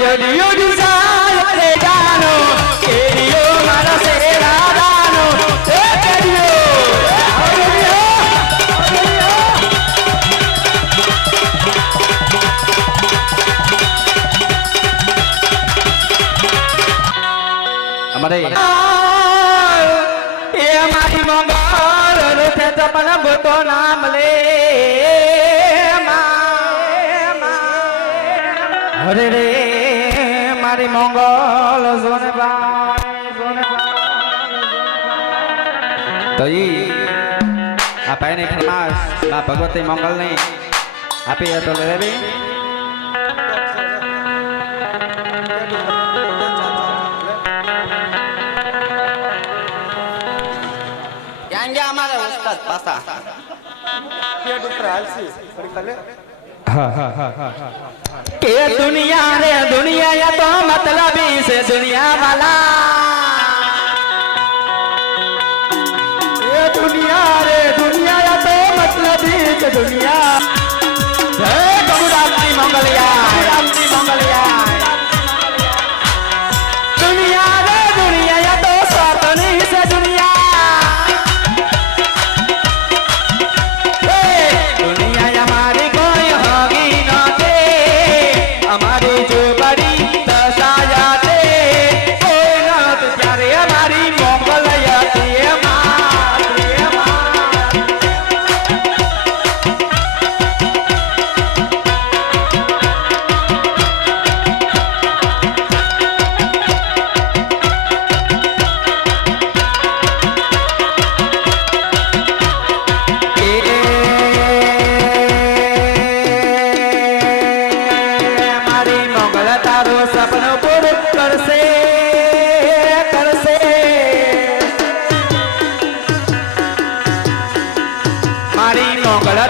યુગ સારે જાનો કેરિયો મારા સેરા દાનો એ કેરિયો અમારે એ મારી મંગળ રૂઠે તપન ભૂતો નામ લે હરે રે મારી મંગળ સોને તો આ પાયની ફરમાશ ના ભગવતી મંગળ ની આપી હતો રેવી ઉસ્તાદ પાસા के दुनिया रे दुनिया या तो मतलबी से दुनिया वाला ये दुनिया रे दुनिया या तो मतलबी से दुनिया जय गौरामती मंगलिया दुनिया रे दुनिया या तो स्वातनी से दुनिया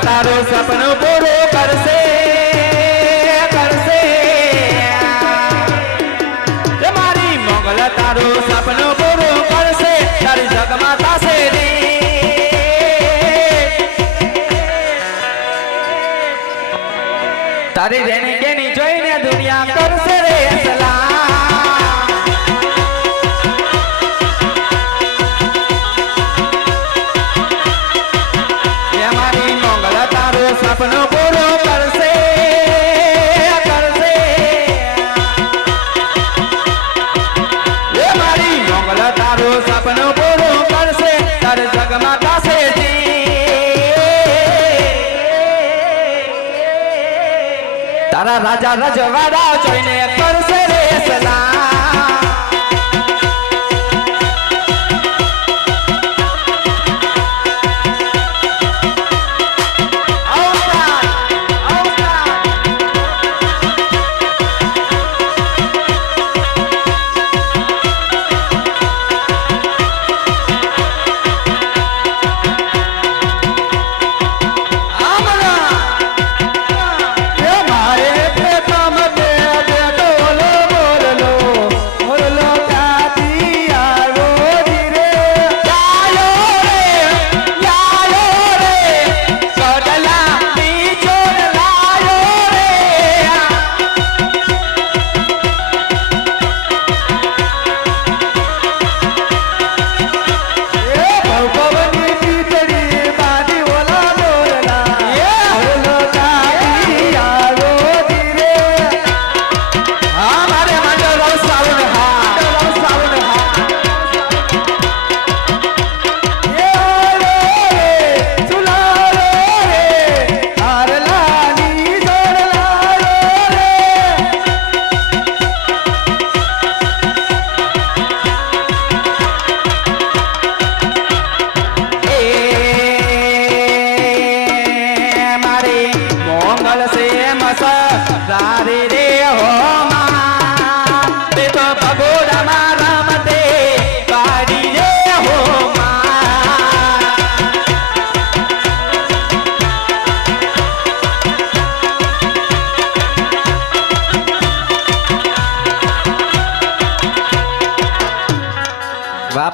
तारो सपनो पूरो करसे मारी मंगल तारो सपनो पूरो करसे तारी जगमाता से रे तारी रेनी केनी जोईने दुनिया करसे रे सलाम सपनो पूरो करसे ये मारी मंगल तारो सपनो पूरो करसे तार जगमाता से जी तारा राजा रजवाड़ा जोईने करसे रे सलाम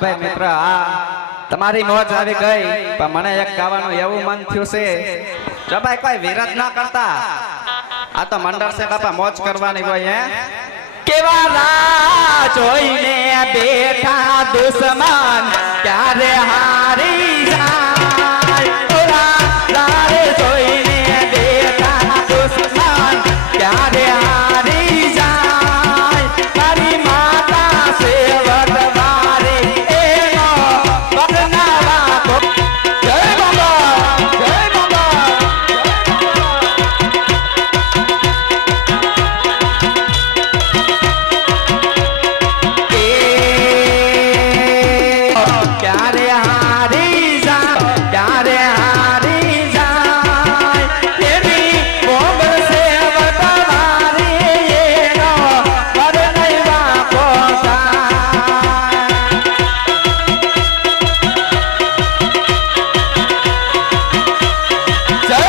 ભાઈ મિત્ર આ તમારી મોજ આવી ગઈ પણ મને એક ગાવાનું એવું મન થયું છે જો ભાઈ કોઈ વિરોધ ના કરતા આ તો મંડળ છે બાપા મોજ કરવાની હોય હે કેવા રાહ જોઈને બેઠા દુશ્મન ક્યારે હારી જાય ઓલા રાહ જોઈને બેઠા દુશ્મન ક્યારે હારી જાય મારી માતા સેવક મારી એનો બગનાવા તો જય બાબા જય બાબા ક્યારે હારી જાય ક્યારે હારી જાય એની મોગલ સેવક મારી એનો બગનાવા પોસાય જય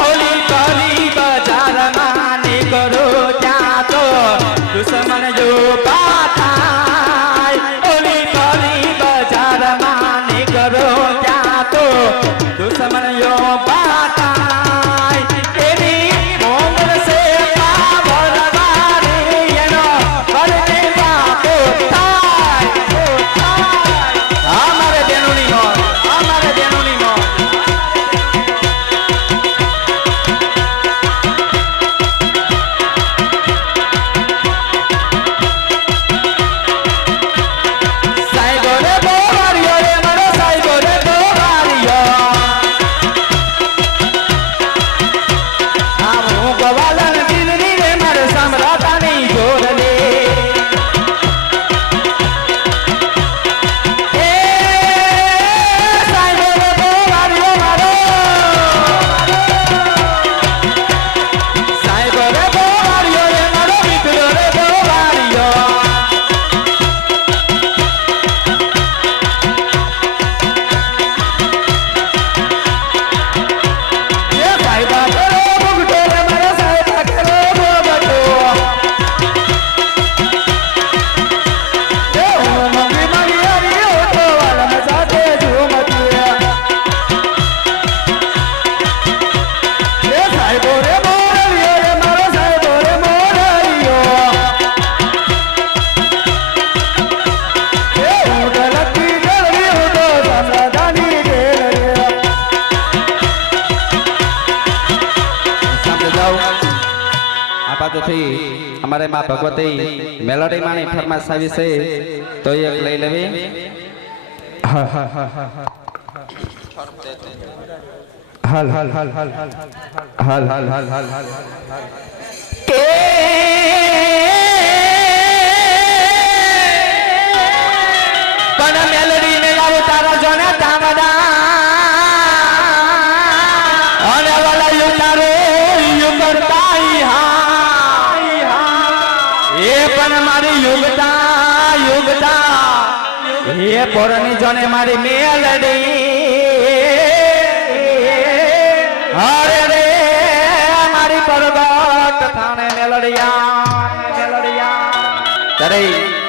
ઓલી કલી બજારમાં નીકળો ત્યાં તો દુશ્મન જો પાથાય ઓલી કલી બજારમાં નીકળો ત્યાં તો દુશ્મન જો પાથાય એની મોગલ સેવા વરવારી એનો વરને વાપો થાય અમારે બેનુની મોત અમારે બેનુની મોત સાઈબો રે બોવારીઓ રે મારો સાઈબો રે બોવારીઓ આ હું ગવાલન દિલની રે મારે સામ્રાતાની જોર લે એ સાઈબો રે બોવારીઓ મારો સાઈબો રે બોવારીઓ રે મારો મિત્રો રે બોવારીઓ એ સાહેબા કરો ભૂગટો રે મારા સાહેબા કરો ભૂગટો એ હું મંગી મંગી હરી ઓટો વાલમ સાથે ઝૂમતી એ સાહેબો રે મોરલીઓ રે મારો સાહેબો રે મોરલીઓ એ હું ઢલકતી ઢળવી ઉઠો સામ્રાદાની ઢેલ સાંભળી જાઓ આ બાજુથી અમારે માં ભગવતી મેલોડી માની ફરમાશ આવી છે તો એક લઈ લેવી હાલ હાલ હાલ હાલ હાલ કે પણ મેલડી ને લાવો તારા જોને તામડા અને વાલા યુ તારો યુ કરતાઈ હા એ પણ મારી યુગતા એ પોરની જોને મારી મેલડી અરે રે મારી પરબત થાણે મેલડિયા ત્યારે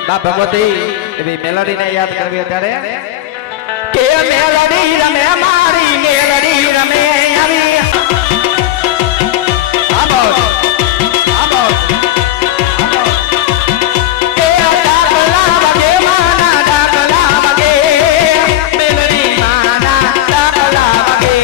બા ભગવતી એવી મેલડીને યાદ કરવી ત્યારે કે મેલડી રમે મારી મેલડી રમે આવી આબો આબો એ ડાકલા વગે માના ડાકલા વગે મેલડી માના ડાકલા વગે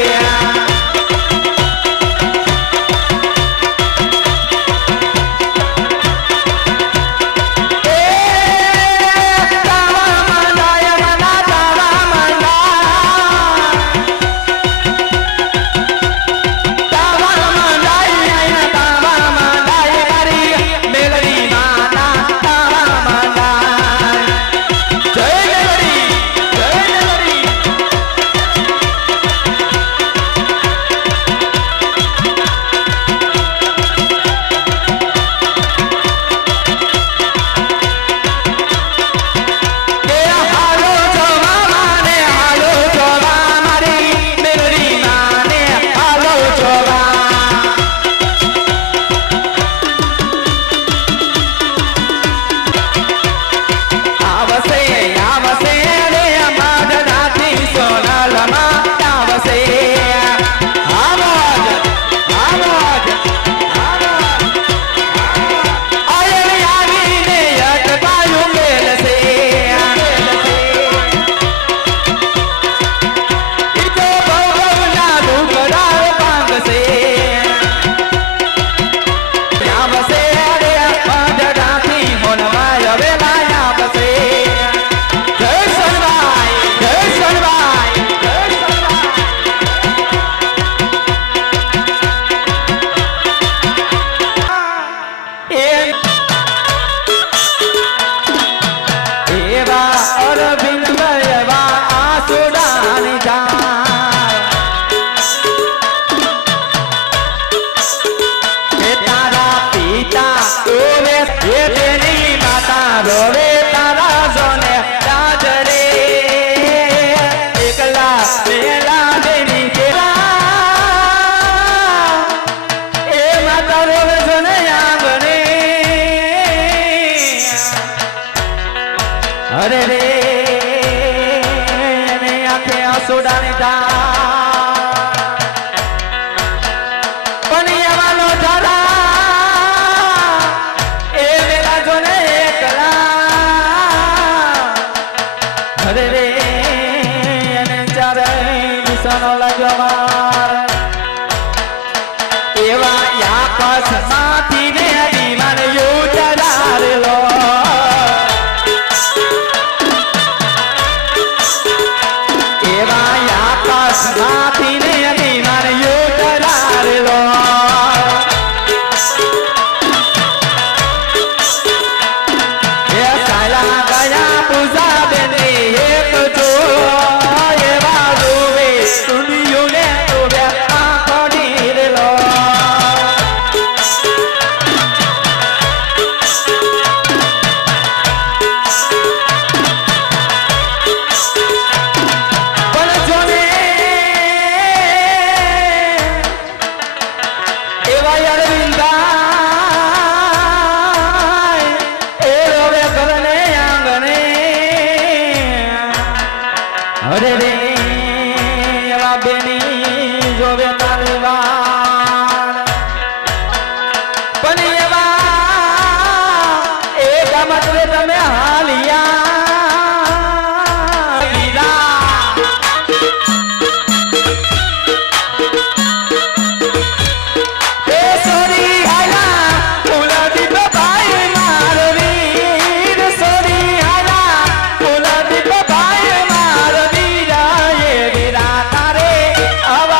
પણ એવાનો ધારા એ વેલા જોને એકલા હરે રે અને ચારે દિશાનો લાગ્યો માર એવા આકાશમાંથી ને વિમાન ઉતરારેલો એવા આકાશમાંથી ને વિમાન ઉતરારેલો એ સાલા ગયા પૂજા બેને એક જો એવા રૂવે સુનિયુને ઉભે આંખો નીરેલો પણ જોને એવા અરવિંદાય એ રોવે ઘરને આંગણે હરે રે એવા બેની જોવે તારે વાળ પણ એવા એ ગમત તમે હાલિયા ગીરા એ સોરી હાલા ફૂલદીપ ભાઈ માર વીર સોરી હાલા ફૂલદીપ ભાઈ માર વીરા એ વીરા તારે અવા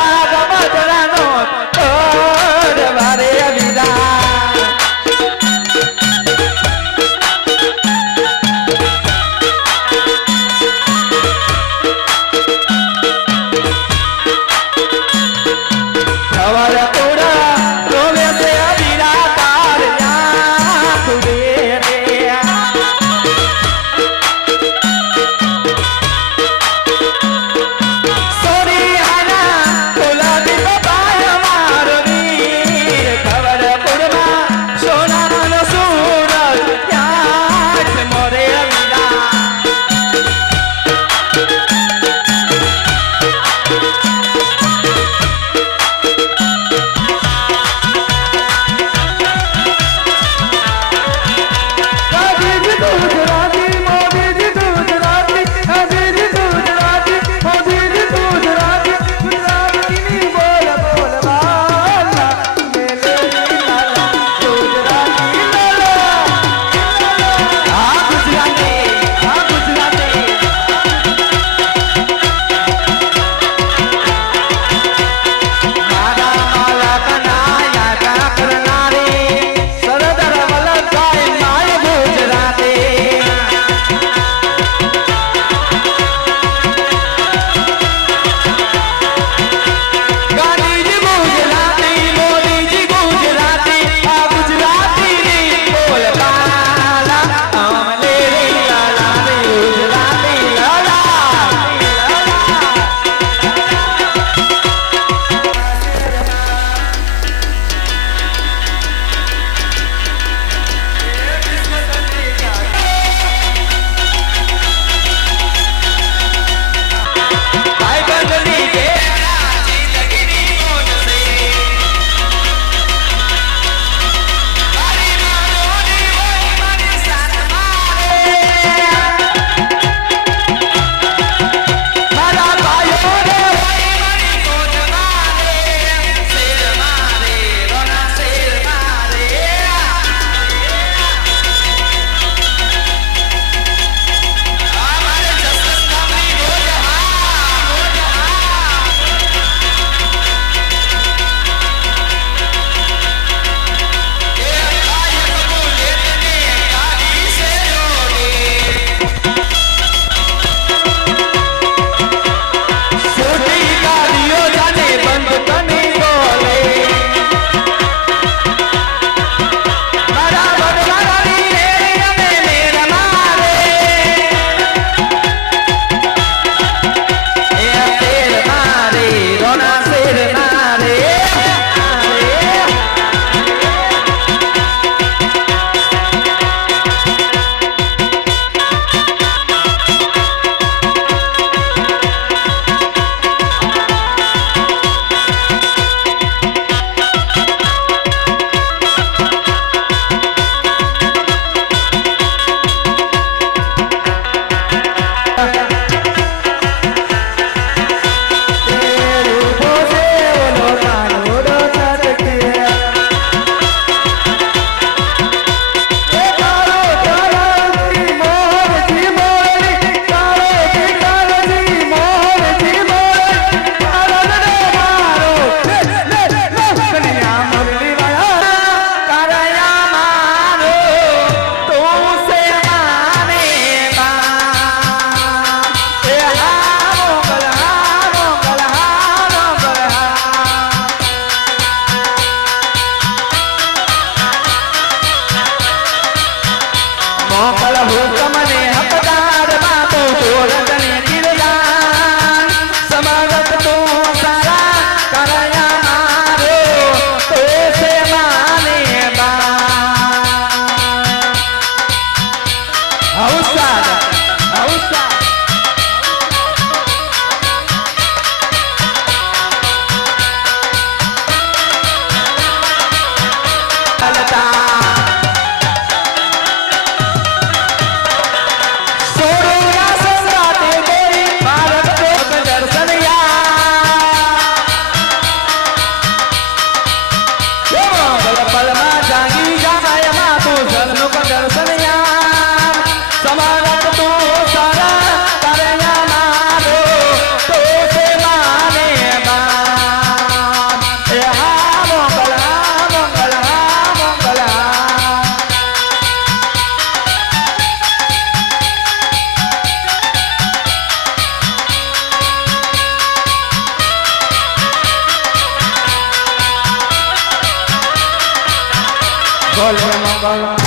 બોલે મંગલમાં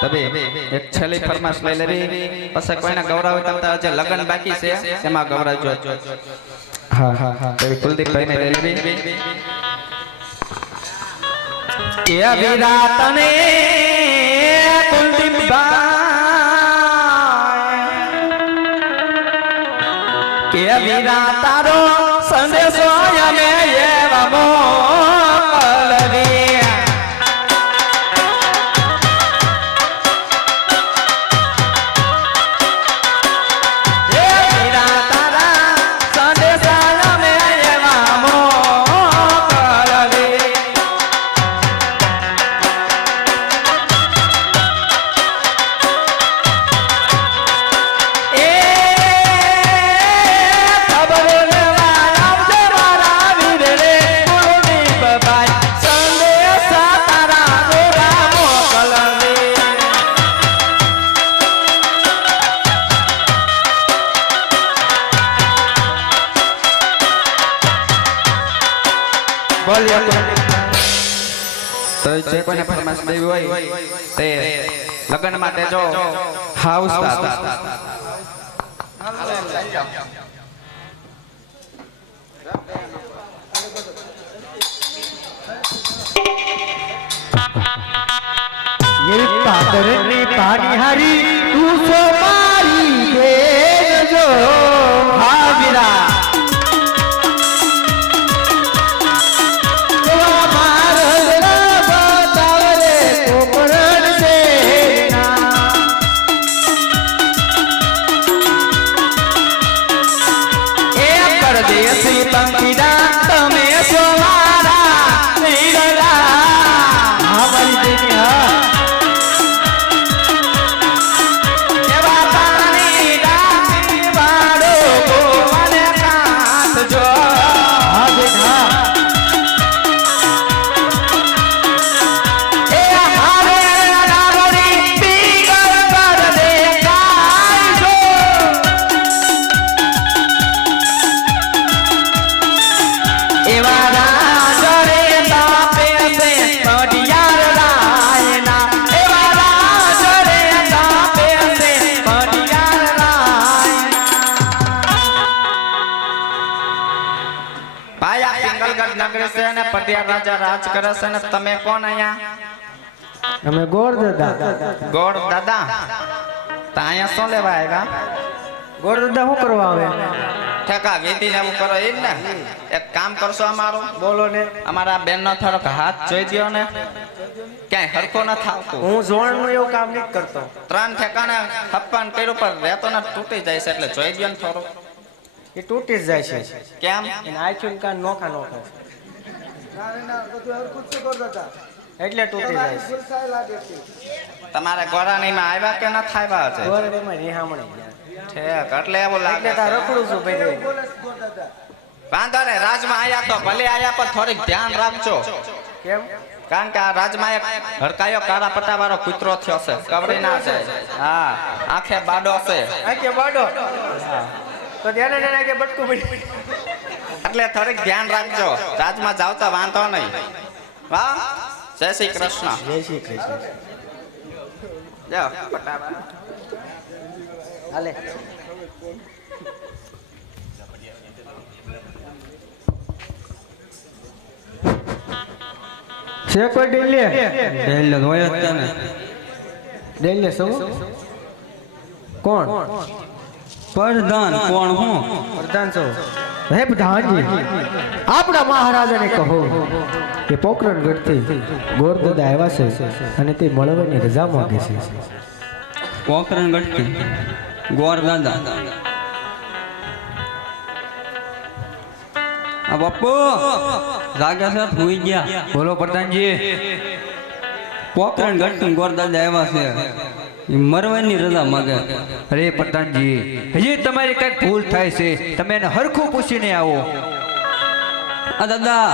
તબે એક છેલ્લી ફરમાશ લઈ લેવી પછી કોઈના ગૌરવ કરતા હજે લગન બાકી છે એમાં ગૌરવજો હા હા હા તો કુલદીપભાઈ ને લઈ લેવી કે વિરાતને કુલદીપભાઈ કે વિરા તારો સંદેશો અમે એવા મોકલવી તો જે કોઈને ફરમાશ દેવી હોય તે લગ્ન માટે જો હાઉસ ये पादरनी पानिहारी तू सो मारी देजो હા વીરા પટિયા રાજા રાજ કરે છે ને તમે કોણ અહીંયા અમે ગોર દાદા ગોળ દાદા તો અહીંયા શું લેવા આવ્યા ગોર દાદા શું કરવા આવે ઠેકા વેતી ને એવું કરો એ જ ને એક કામ કરશો અમારું બોલો ને અમારા બેન નો થોડોક હાથ જોઈ દ્યો ને ક્યાંય હરખો ન થાવતું હું જોણ નું એવું કામ નથી કરતો 3 ઠેકાને થપ્પન કર્યું પર રહેતો ને તૂટી જાય છે એટલે જોઈ દ્યો ને થોડું એ તૂટી જ જાય છે કેમ એને આઈક્યુન કાન નોખા નોખા એટલે તૂટી જાય છે તમારે ગોરાણીમાં આવ્યા કે ન થાવ્યા છે ગોરડીમાં નિહામણી ગયા ઠેક એટલે એવું લાગે એટલે તાર રખડું છું ભાઈ વાંધો ને રાજમાં આયા તો ભલે આયા પણ થોડીક ધ્યાન રાખજો કેમ કારણ કે આ રાજમાં એક હરકાયો કાળા પટ્ટા વાળો કૂતરો થયો છે કબરી ના છે હા આંખે બાડો છે આખે બાડો તો ધ્યાન ને કે બટકું પડી એટલે થોડીક ધ્યાન રાખજો રાજમાં જાવ તો વાંધો નહીં વાહ જય શ્રી કૃષ્ણ જય શ્રી કૃષ્ણ જાઓ પટ્ટા હાલે છે કોઈ ડેલે ડેલે હોય જ તને ડેલે શું કોણ પ્રધાન કોણ હું પ્રધાન છો હે પ્રધાનજી આપણા મહારાજાને કહો કે પોકરણગઢથી ગોરદાદા આવ્યા છે અને તે મળવાની રજા માંગે છે પોખરણ ગઢથી ગોર દાદા આ બાપુ જાગ્યા છે ભૂઈ ગયા બોલો પ્રધાનજી પોખરણ ગઢથી ગોર દાદા આવ્યા છે ઈ મરવાની રજા માંગે અરે પ્રધાનજી હજી તમારી કઈક ભૂલ થાય છે તમે એને હરખું પૂછીને આવો આ દાદા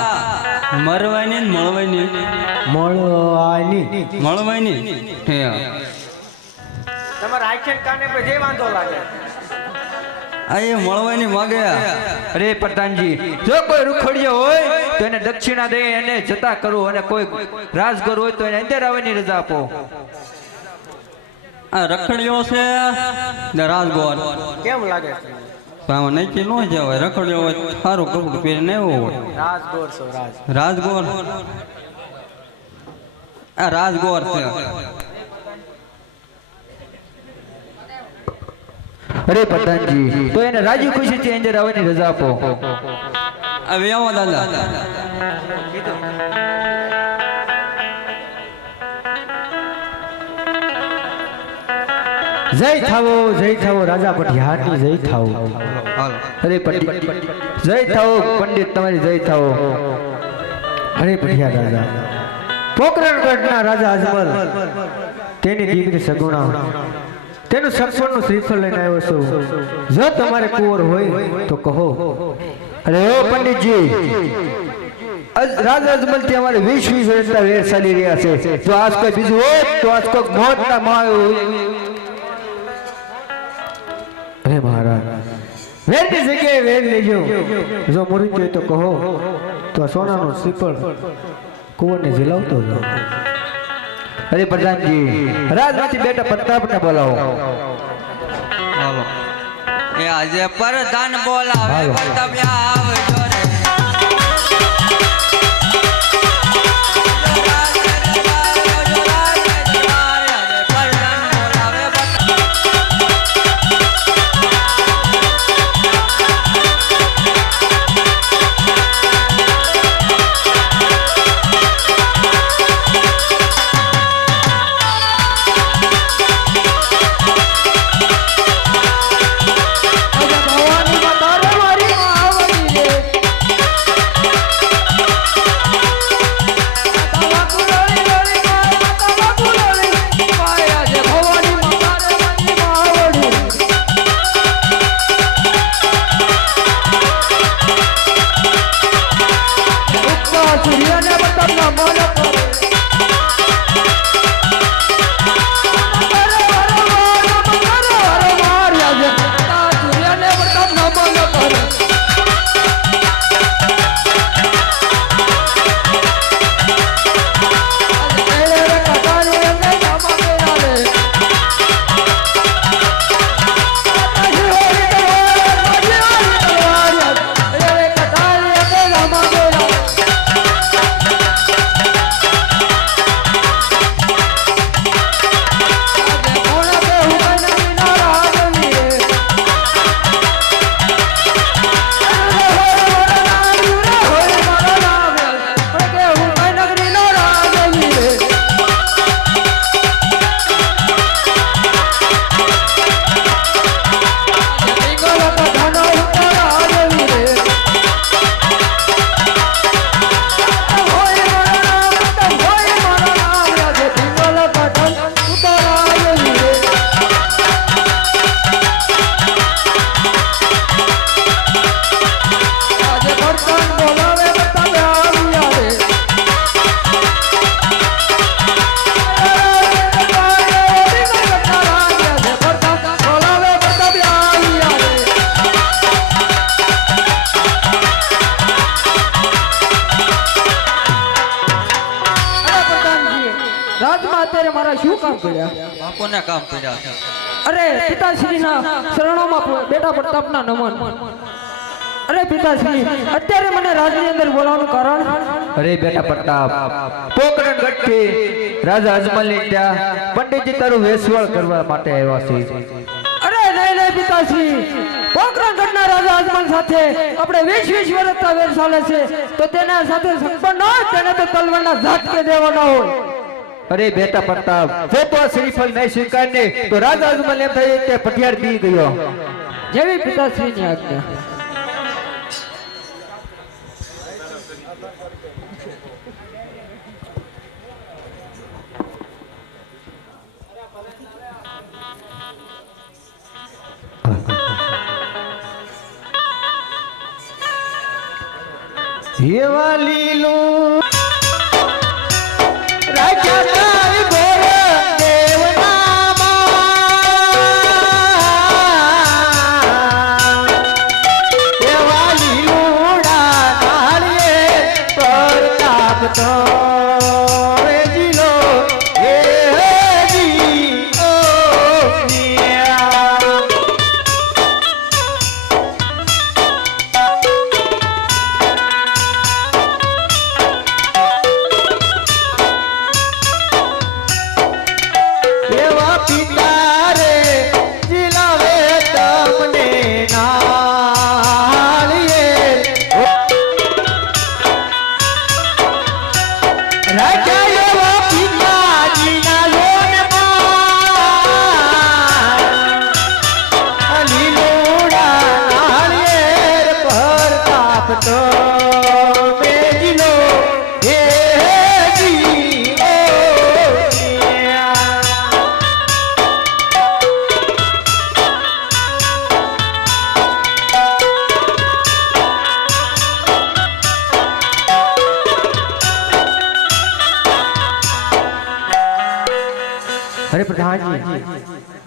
મરવાની ને મળવાની મળવાની હે તમારા આંખે કાને પર જે વાંધો લાગે આ એ મળવાની માગે. અરે પ્રધાનજી, જો કોઈ રૂખડિયો હોય તો એને દક્ષિણા દઈ એને જતા કરો, અને કોઈ રાજગોર હોય તો એને અંદર આવવાની રજા આપો. આ રખડ્યો છે ને રાજગોર કેમ લાગે આમાં નક્કી ન જવાય. રખડ્યો હોય સારું કપડું પહેરીને આવ્યો હોય. રાજગોર છો રાજગોર આ રાજગોર છે. અરે પ્રધાનજી, તો એને રાજી ખુશીથી અંદર આવવાની રજા આપો. હવે આવો દાદા. જય થાવો રાજા પટિયારની જય થાવો. હાલો. અરે પંડિત જય થાવો પંડિત, તમારી જય થાવો. અરે પટિયા રાજા, પોકરણગઢના રાજા અજમલ તેની દીકરી સગુણા તેનું સગપણનું શ્રીફળ લઈને આવ્યો છું. જો તમારે કુંવર હોય તો કહો. અરે ઓ પંડિતજી, રાજા અજમલ થી અમારે 20 વર્ષના વેર ચાલી રહ્યા છે. જો આજ કોઈ બીજું હોય તો આજ કોઈ મોતના માયો. અરે મહારાજ, વેરની જગ્યાએ વેર લેજો. જો મરી જાય તો કહો, તો આ સોનાનો શ્રીફળ કુંવરને ઝીલાવતો જાઓ. અરે પ્રધાનજી, રાજમાંથી બેટા પ્રતાપને બોલાવો. હાલો. એ આજે પ્રધાન બોલાવે હાલો. પ્રતાપ્યા આવજો રે. બાપુને કામ કર્યા છે. અરે પિતાશ્રીના શરણોમાં બેટા પ્રતાપના નમન. અરે પિતાશ્રી, અત્યારે મને રાજની અંદર બોલાવવાનું કારણ? અરે બેટા પ્રતાપ, પોકરણગઢથી રાજા અજમલની ત્યાં પંડિતજી તારું વેસવાળ કરવા માટે આવ્યા છે. અરે નહીં પિતાશ્રી, પોકરણગઢના રાજા અજમલ સાથે આપણે 20 વર્ષના વેર ચાલે છે, તો તેના સાથે સંપન્ન ન હોય તેને તો તલવારના ઝાટકે દેવાના હોય. અરે બેટા પ્રતાપ, જો તો આ શ્રીફળ નહીં સ્વીકારને તો રાજા અજમલ એમ થાય કે પટિયાર પી ગયો. જેવી પિતાશ્રીની આજ્ઞા. એવા લીલું રાજા કાય ભોર દેવનામાં હાજી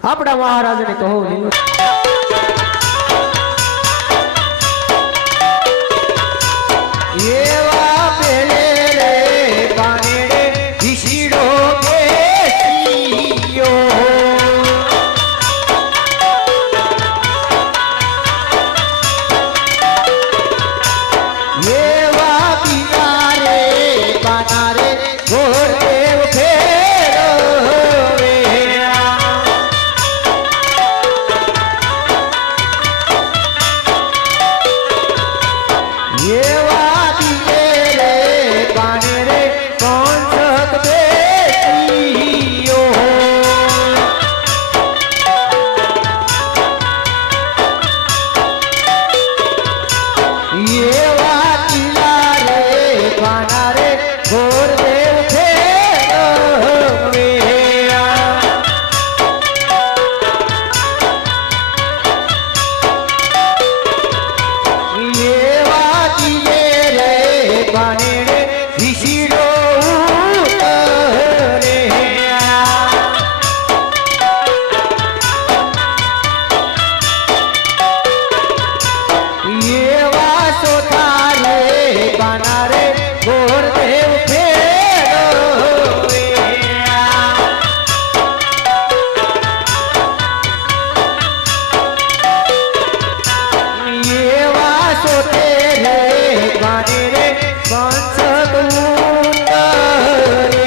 આપણા મહારાજને કહો લીલો એવા પેલે રે પાનેડે વિશીડો બેસીયો એવા પીના રે પાના રે ગોરદેવ ફેરવે એવા પીને રે પાને રે કોણ સત બેસીયો એવા પીના રે પાના રે ગોરદેવ ફેરવે એવા પીને રે પાને રે વિશીડો ઉતરે એવા સોથા રે પાના રે ગોરદેવ ફેરવે એવા સોતે રે પાને રે પંચક ઉતરે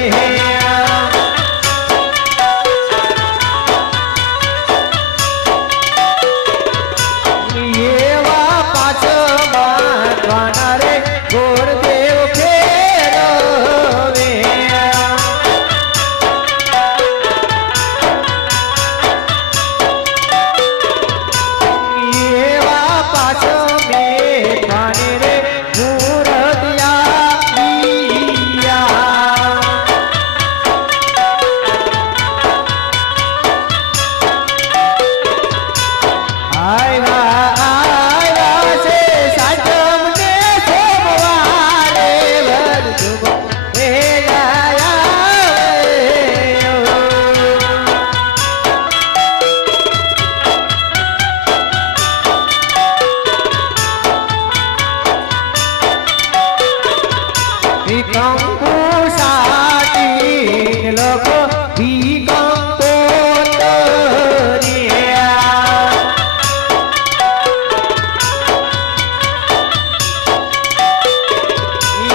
એવા પાછમાં પાના રે ગોરદેવ ફેરવે એવા પાછો મે પાને રે મૂરતિયા દિયા આયવા છે સાતમ ને સોમવારે વરજુબ એ આયા કંકુ સાટી લોકો કંકો તરિયા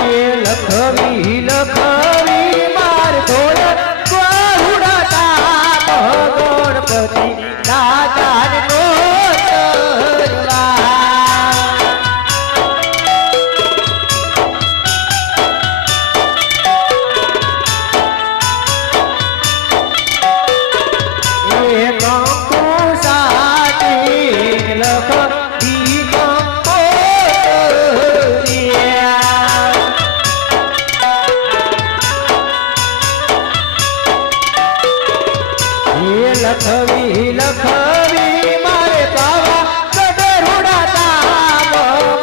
લખવી લખવી માર ધોય ગોરુડા તાપ ગણપતિ દાદાન નો તરવા એ કંકુ સાટી લખવી કંકો તરિયા લખવી લખવી મારે પાવા ગઢરુડા તાપ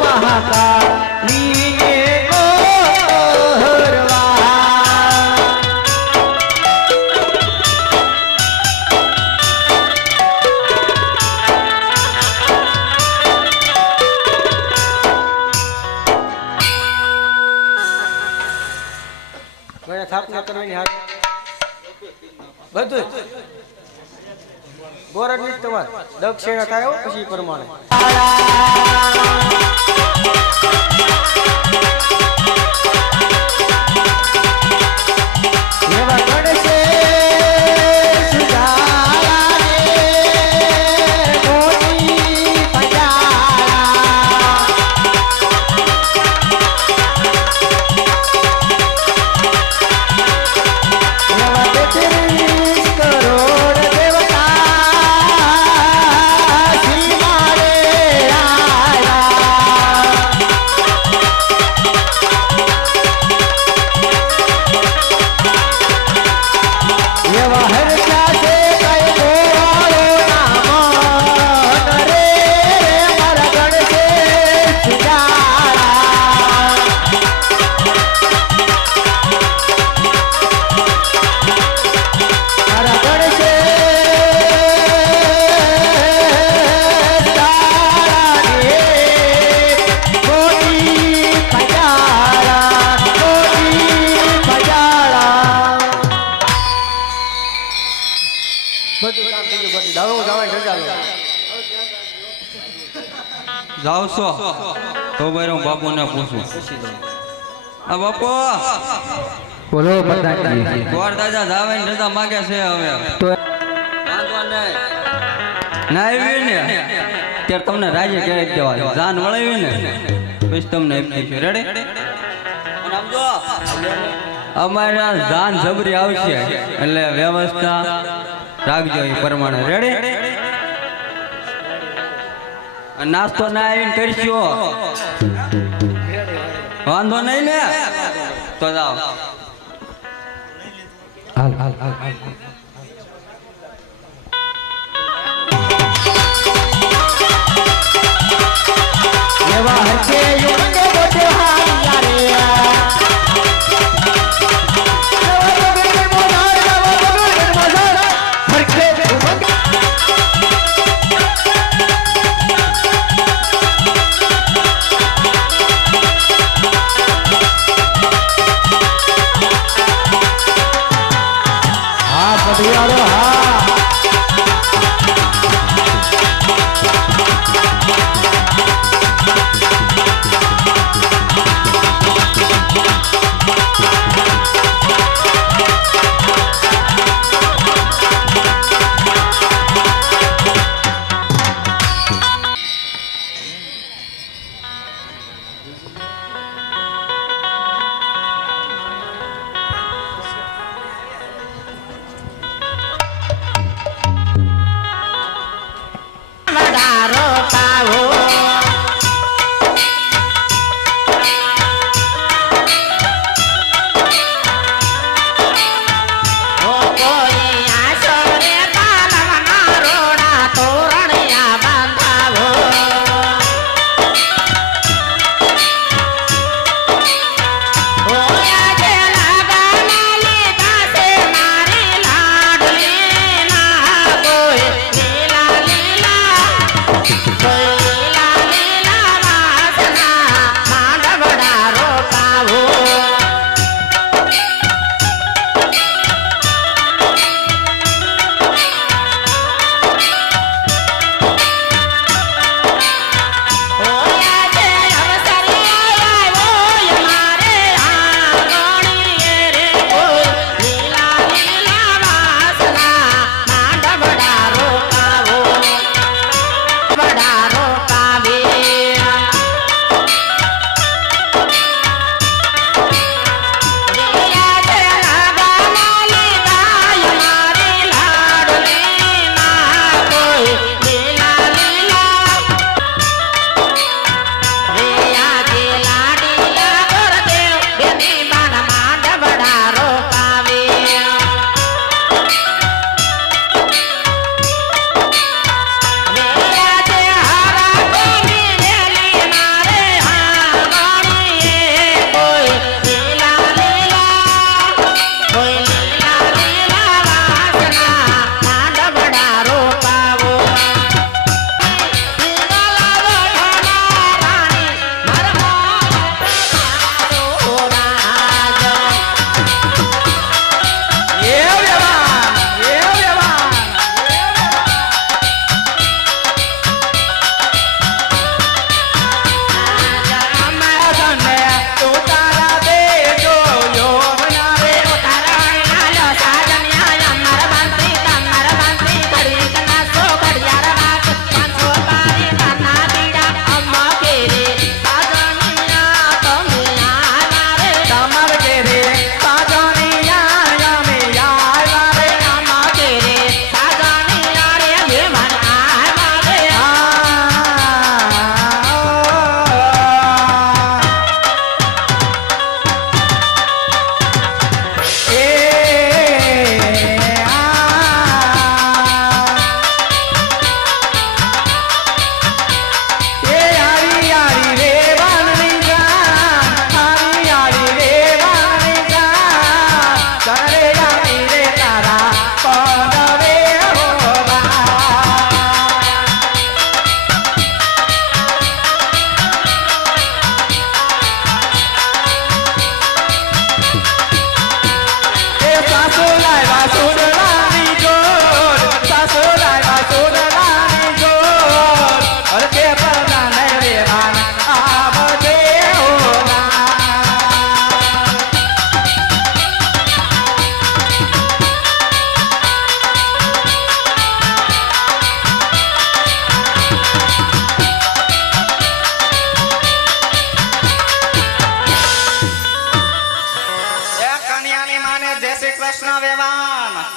મહાકાલીને ગોરવા મને સ્થાપના કરવાની હાથ બધું ગોરડની તમારે દક્ષિણા થાય હો, પછી પ્રમાણે એવા ગણશે સુધારા રે મોતી પંજારા એવા 33 કરોડ દેવતા શ્રી મારે આયા જાવ છો તો ભાઈ હું બાપુને પૂછું આ બાપુ બોલો પ્રધાનજી ગોર દાદા જાવે ને રજા માગે છે હવે તો વાંધો નહીં ના આવી ને ત્યારે તમને રાજ્ય કહી દેવા જાન વળાવી ને પછી તમને એમ કહીશું રેડી અમારા જાન જબરી આવશે એટલે વ્યવસ્થા રાખજો એ પ્રમાણે રેડી નાસ્તો ના આવીને કરશું વાંધો નહીં ને તો જાઓ હાલ હાલ હાલ હાલ એવા હરકે યુગ બોટે હારિયા રે હરકે ઉમંગ હા પઢિયારો હા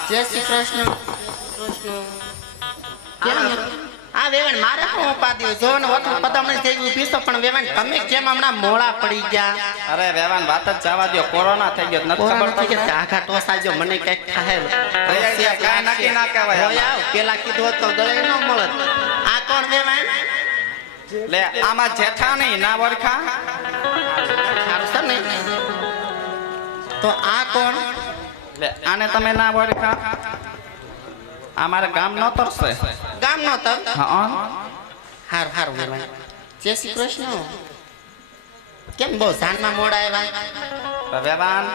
જય શ્રી કૃષ્ણ. કેમ આ વેવાણ મારે શું ઉપાડ્યો જો ને વખત પદામણી થઈ ઊભી છો પણ વેવાણ તમે કેમ હમણાં મોળા પડી ગયા? અરે વેવાન વાત જ જવા દ્યો, કોરોના થઈ ગયો નથી ખબર ખબર કે આઘા ટોસાજો મને કઈક થાય કાંઈ નક્કી ના કહેવાય આમાં. પેલા કીધું હોત તો ગળે ન મળત. આ કોણ વેવાણ? લે આમાં જેઠા નહીં ના વરખા. સારું છે ને? તો આ કોણ? લે આને તમે ના વરખા. આ મારા ગામ નો તરસે. ગામ નો તર. હા હાર હાર વેવાણ. જય શ્રી કૃષ્ણ. કેમ બહુ જાનમાં મોડા આવ્યા? વેવાન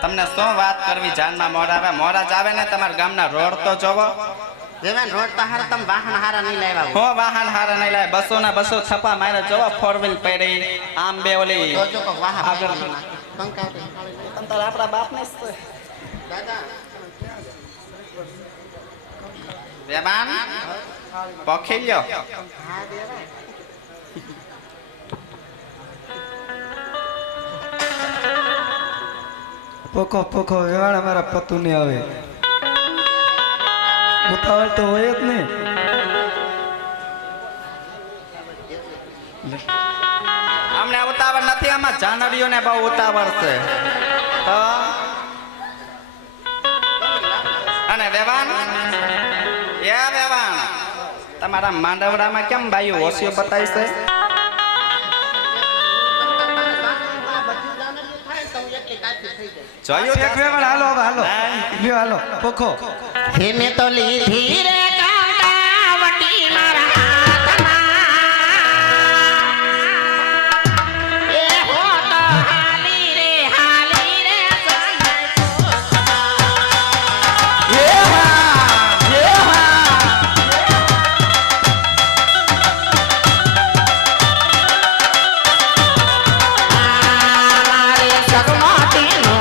તમને શું વાત કરવી જાનમાં મોડા આવે? મોડા જ આવે ને તમારા ગામના રોડ તો જોવો. વેવાણ રોડ તો હારા તમે વાહન હારા નહીં લાવ્યા હો વાહન હારા નહીં લાય, 200 ના 200 છપા મારે જોવો, 4 વ્હીલ પડી આમ બે ઓલી જોજો કો વાહ આગળ. કંકા તમ તાર આપણા બાપ ને દાદા વેવાન પખી લ્યો. પોખો પોખો વેવાણ અમારા પતુ ને આવે ઉતાવળ તો હોય જ ને. અમને ઉતાવળ નથી, આમાં જાનવીઓને બહુ ઉતાવળ છે. તો અને વેવાન એ વેવાન તમારા માંડવડામાં કેમ બાયું ઓસિયો બતાવી છે? જોયું એક વેવાણ હાલો હવે હાલો લ્યો હાલો પોખો. હે મે તો લીધી રે કાંટાવટી મારા હાથમાં એ હો તો હાલી રે મારે સગમતી નો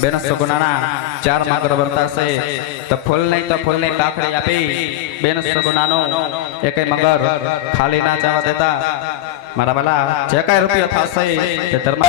બેનો સગુનાના ચાર માગર બનતા છે તો ફૂલની કાકડી આપી બેનો સગુનાનો એકેય મગર ખાલી ના જવા દેતા મારા વાલા જે કાંઈ રૂપિયો થશે તે ધર્મ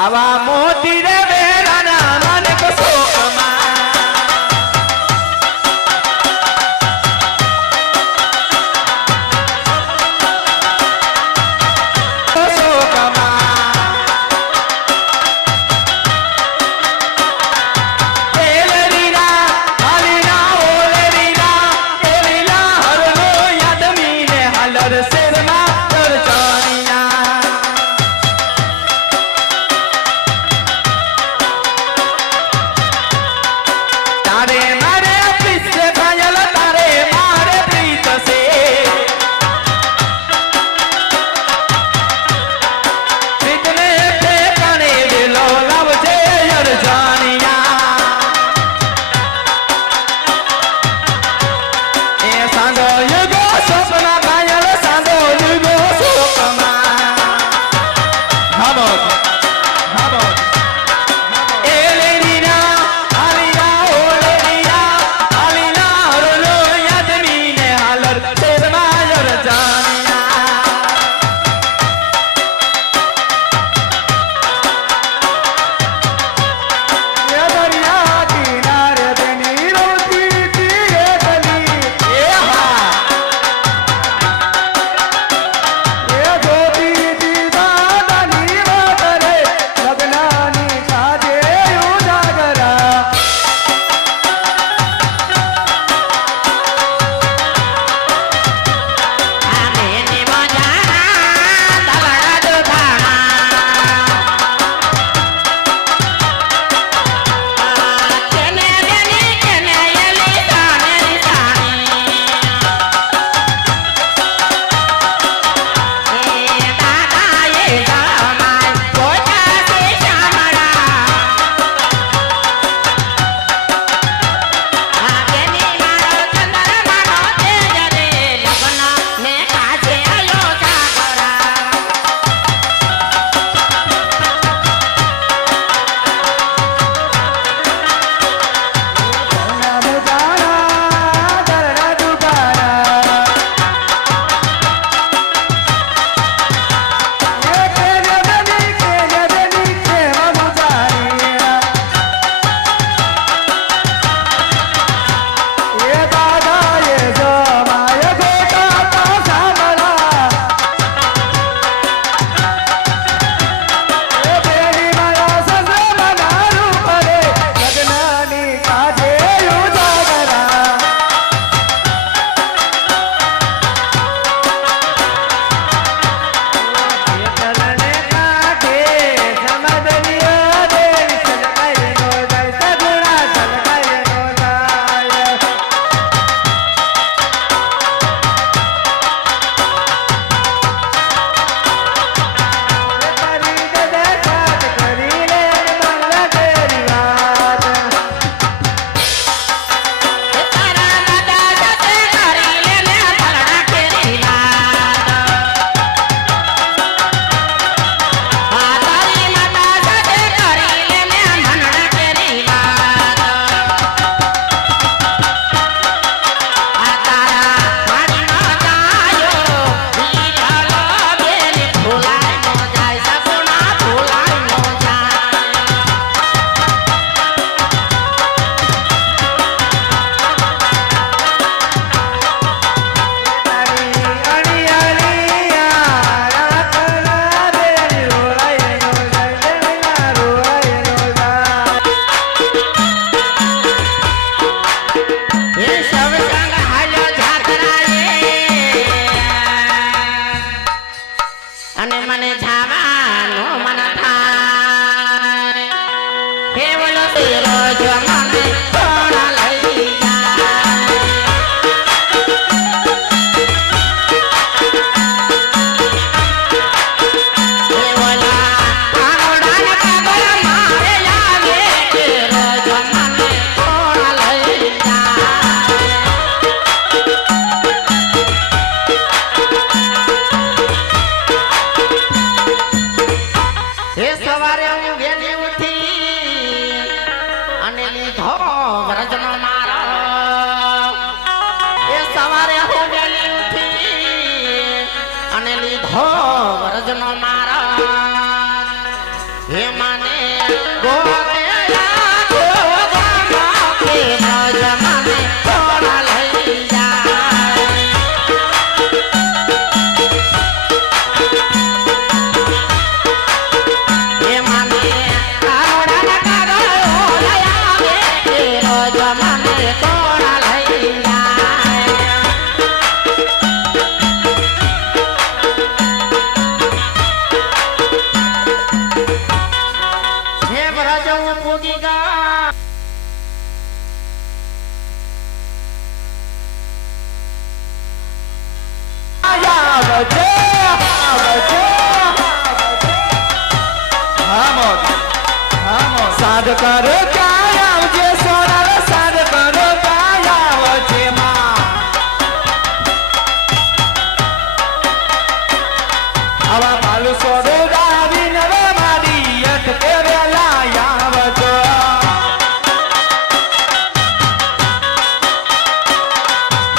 આવા મોતી રે વેરાના મને કસો શેરમાં 1 મને જાવાનું મન થાય હે બોલો તેરો જો મને કોણ લઈ જાય હે બોલા આનોડાને કાગળ મારે લાગે તેરો જો મને કોણ લઈ જાય હે સવારે હું વેલી ઉઠી અને લીધો વ્રજનો મારો એ સવારે હું વેલી ઉઠી અને લીધો વ્રજનો મારો હે મને ગોગેલા ગોગા કે વ્રજ મને કોણ લઈ જાય હે મને આરોડાના કાગળ ઓલાવે તેરો જો મને કોણ લઈ જાય હે વ્રજ હું પૂગી ગા સાદ કરો કાયમ જે સોનાર સાદ કરો કાયમ જે માં આવા પાલુ સોડો દાવી નવે મારી અટકે વેલા આવજો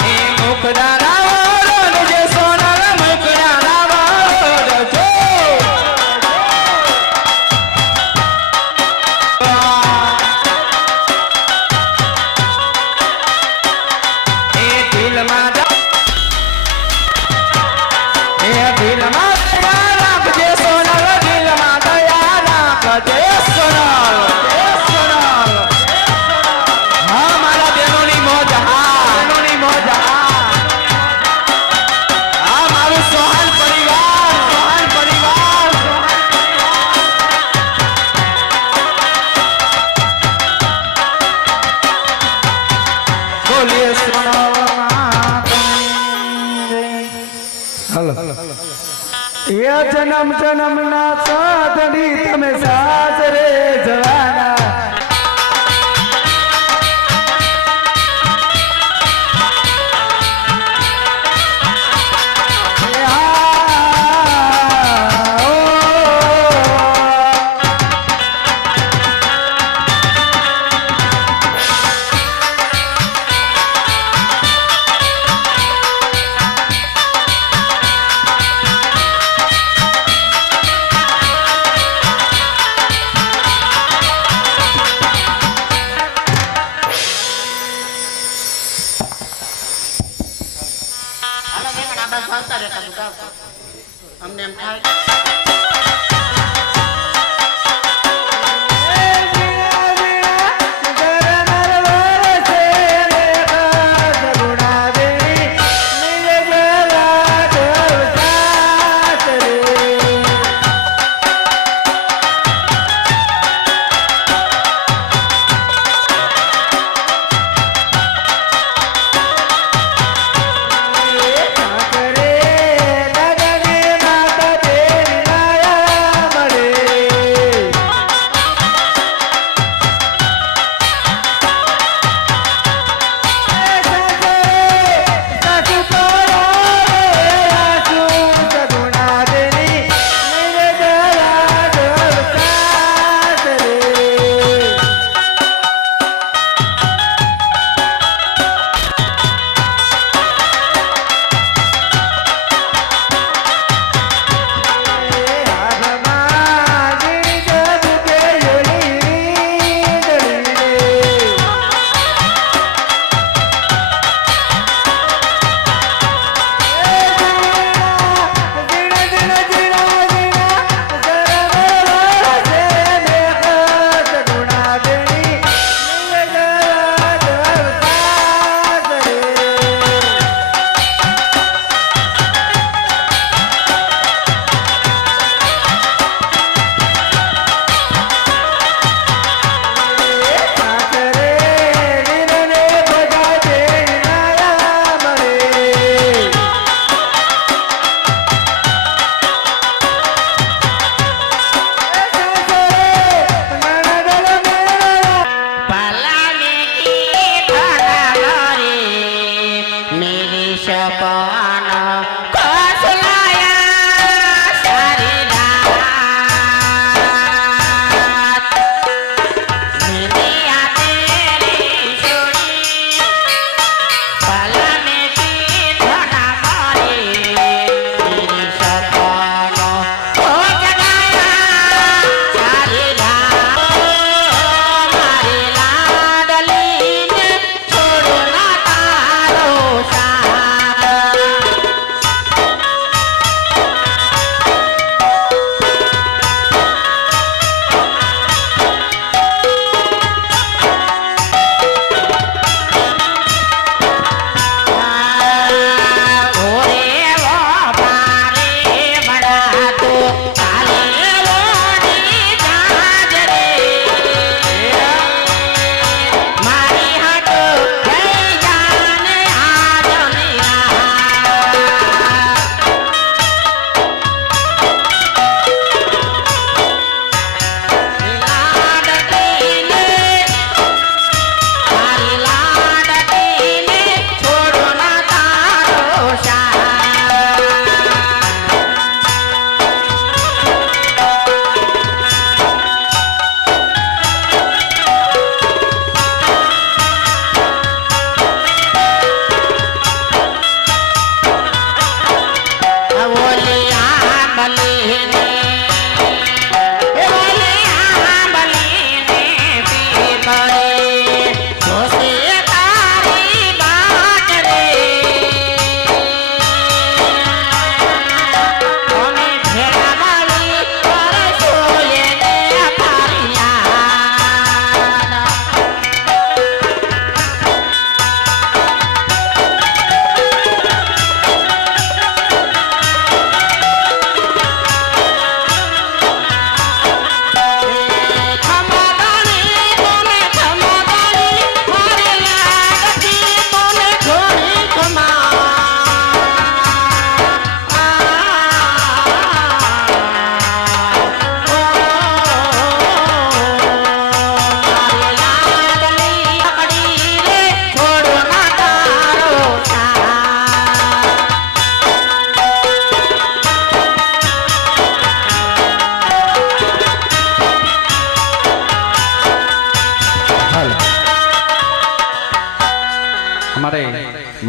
એ મુખડા રાવણ જે સોનાર મુખડા રાવણ જો એ દિલમાં એ દિલમાં દયા રાખજે સોનલ દિલમાં દયા રાખજે સોનલ હા મારા બેનોની મોજ હા બેનોની મોજ હા મારું સોહાન પરિવાર બોલીએ સોનલ હાલો એ જન્મ જન્મના સાધણી તમે સાસરે જવાના એ હા, ઓ, હાલો બેન આ બસ આવતા રહેતા તું ગાવ અમને એમ થાય માતા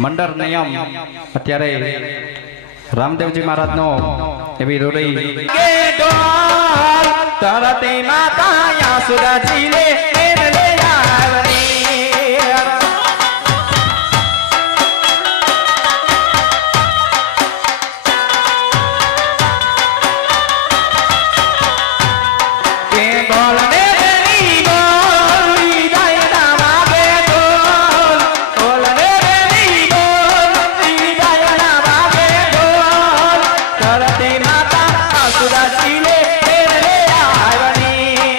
મંડળ નિયમ અત્યારે રામદેવજી મહારાજનો એવી રૂઢી કે ડોલ તરતે માતા યા સુરજી લે